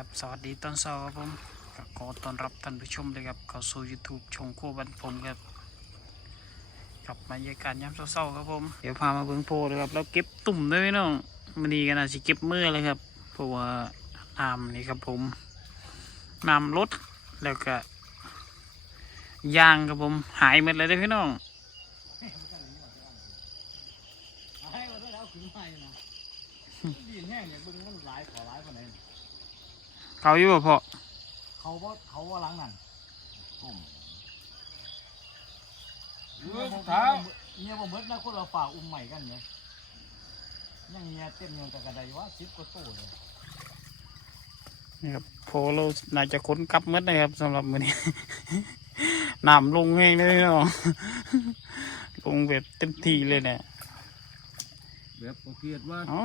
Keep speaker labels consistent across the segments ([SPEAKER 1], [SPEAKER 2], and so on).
[SPEAKER 1] ครับสวัสดีตอนเช้าครับผมก็ขอต้อนรับท่านผู้ชมเลยครับเข้าสู่ YouTube ชงคู่บันผมครับกลับมาเยี่ยการย้ำเช้าๆครับผมเดี๋ยวพามาเบิ่งโพเลยครับแล้วเก็บตุ่มด้วยพี่น้องมันดีกันนะสิเก็บมือเลยครับเพราะว่าน้ำนี่ครับผมน้ำลดแล้วก็ยางครับผมหายหมดเลยด้อพี่น้อง
[SPEAKER 2] ให้มาได้แล้วขึ้นมาอยู่นะดีนแห้งเนี่ยบึงมันหลายขอหลายคนไหน
[SPEAKER 1] เขาอยู่บ่พอ
[SPEAKER 2] เขาว่าเขาว่าล้างนั่นตุ่ม
[SPEAKER 3] เออเท้า
[SPEAKER 2] เมียบ่เบิดนะคนเราฝ่าอุ้มใหม่กันเนี่ยยังเมียเต็มเงินกับกระไดว่าสิบกว่าตู้เลย
[SPEAKER 1] นี่ครับโพเราน่าจะค้นกลับหมดนะครับสำหรับมื้อนี้น้ำลงเองเลยพี่น้องลงแบบเต็มที่เลยเนี่ย
[SPEAKER 3] แบบประเภทว่า
[SPEAKER 1] เอ๋อ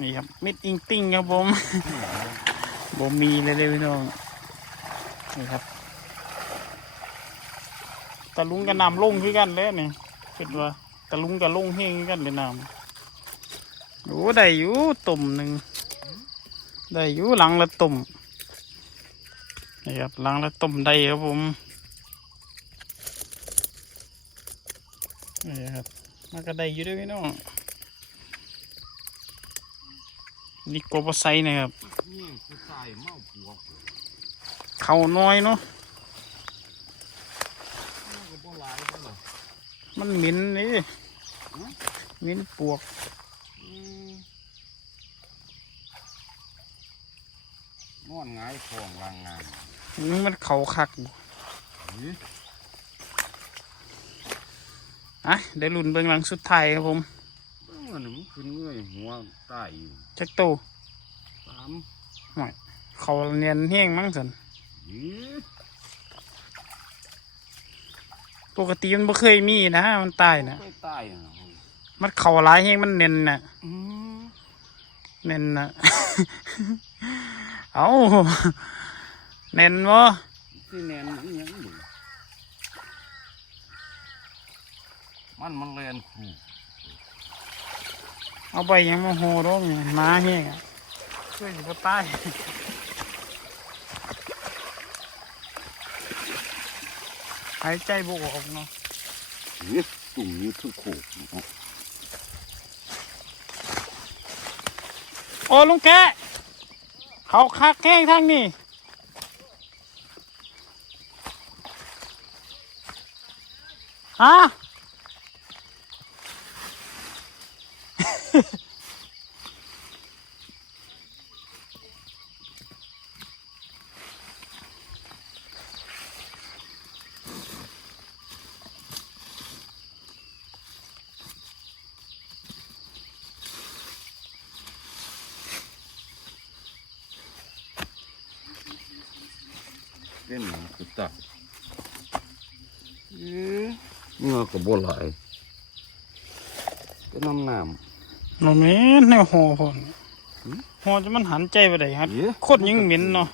[SPEAKER 1] นี่ครับมิดอิงติ้งครับผมบ่มีเลยเลยพี่น้อง นี่ครับตะลุงกับน้ำลงคือกันเลยนี่คิดว่าตะลุงกับลงเฮงกันเลยน้ำโอ้ได้อยู่ตุ่มหนึ่งได้อยู่หลังละตุ่มนี่ครับหลังละตุ่มได้ครับผมนี่ครับมันก็ได้อยู่ด้วยพี่น้อง นี่โกบไซนะครับ
[SPEAKER 3] นี่คือใส่เมาปวก
[SPEAKER 1] เขาน้อยเนาะ
[SPEAKER 3] มันก็บ่หลายเท่าไหร่
[SPEAKER 1] มันเหม็นนี่เหม็นปวก
[SPEAKER 3] อืมนอนหงายท้องวางงาน
[SPEAKER 1] มันเขาคัก
[SPEAKER 3] นี่
[SPEAKER 1] อะได้รุ่นเบื้องหลังสุดท้ายครับผม
[SPEAKER 3] เบิ่งมันมัน ขึ้นเงยหัวใต้อยู่
[SPEAKER 1] จักโต
[SPEAKER 3] สาม
[SPEAKER 1] เขาเนียนแห้งมั้งสัน
[SPEAKER 3] นี่
[SPEAKER 1] ปกติมันบ่เคยมีนะมันตายนะ
[SPEAKER 3] ไปใต้อะ
[SPEAKER 1] มันเขาหลายแห้งมันเน้นนะ
[SPEAKER 3] อืม
[SPEAKER 1] เน้นนะเอาเน้นวะ
[SPEAKER 3] ที่แน่นมันยังอยู่มันมันเรียนครู
[SPEAKER 1] เอาไปยังมาโหร้องมาแห้งอะช่วยสิบ่ตายหายใจบ่ออกเนาะ
[SPEAKER 3] นี่ตุ่มนี้ทุกโขก
[SPEAKER 1] โอ้ลุงแกะเขาคักแห้งทางนี้ฮะ
[SPEAKER 3] เล่นหนังคือตักเอ๊ะเมื่อก็บ่หลายก็น้ำน้
[SPEAKER 1] หนูเหม็นในหอพอน
[SPEAKER 3] หืม
[SPEAKER 1] หอจะมันหันใจไปได้ครับ
[SPEAKER 3] เอ๊ะ
[SPEAKER 1] โคตรยังเหม็นเนาะ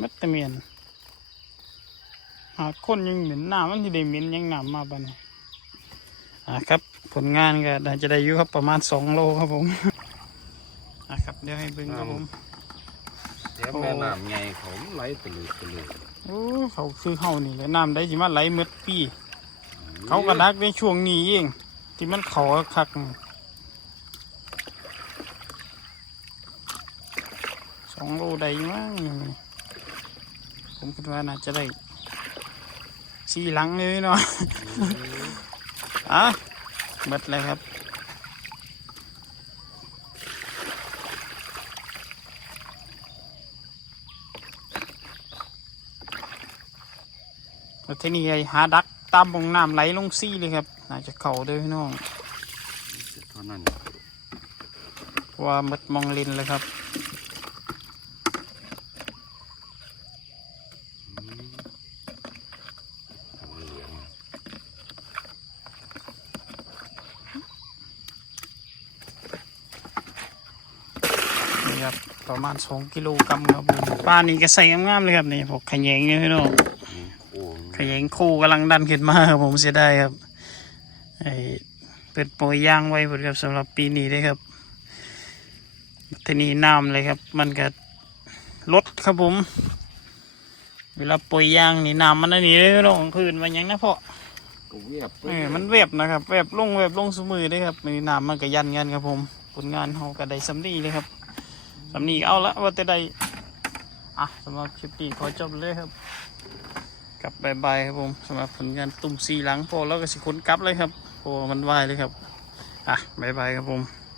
[SPEAKER 1] มัดแตะเมียนหาคนยังเหม็นหน้ามันที่ได้เหม็นยังหนามมาบ้านี้อ่าครับ ผลงานก็น่าจะได้อยู่ครับประมาณสองโลครับผมอะครับเดี๋ยวให้เบิ่งครับผมำ
[SPEAKER 3] แถมแม่น้ำใหญ่เขาไหลตะลึดตะลึด
[SPEAKER 1] โอ้เขาคือเฮานี่แหละน้ำได้สิมาไหลเมืดปี เขากระดักในช่วงนี้เองที่มันเขาคัก องโลได้อยู่มั้งผมคิดว่าน่าจะได้สี่หลังเลยเนาะอะเบิดเลยครับแล้วทีนี้ไอ้หาดักตามบงน้ำไหลลงซี่เลยครับ น่าจะเข่าเด้วยพี่น้อง
[SPEAKER 3] เท่านั้น
[SPEAKER 1] เพราะว่าหมดมองลินเลยครับ
[SPEAKER 3] เอาเหลือง
[SPEAKER 1] นี่ครับ ประมาณสองกิโลกรัมครับผมปลานี่ก็ใส่งามๆเลยครับนี่พวกขยงเนี่ยพี่น้อง
[SPEAKER 3] นี่โอ้ย
[SPEAKER 1] ขยงคู่กำลังดันขึ้นมาครับผมเสียดายครับไอ้เป็นโปรยย่างไว้หมดครับสำหรับปีนี้เลยครับทีนี้น้ำเลยครับ มันก็ลดครับผม เวลาปล่อยยางนี่น้ำมันอันนี้เลยลงพื้นมันยังนะพ่อ
[SPEAKER 3] ก็เวียบไป
[SPEAKER 1] เออมันเวบนะครับเวบลงเวบลงสมือเลยครับนี่น้ำมันก็ยันกันครับผมผลงานเขาก็ได้สำนีเลยครับ สำนีกเอาละว่าจะได้อะสำหรับคลิปนี้ขอจบเลยครับกลับบายบายครับผมสำหรับผลงานตุ่มสีหลังพอแล้วก็สิคุณกลับเลยครับพอมันวายเลยครับอะบายบายครับผม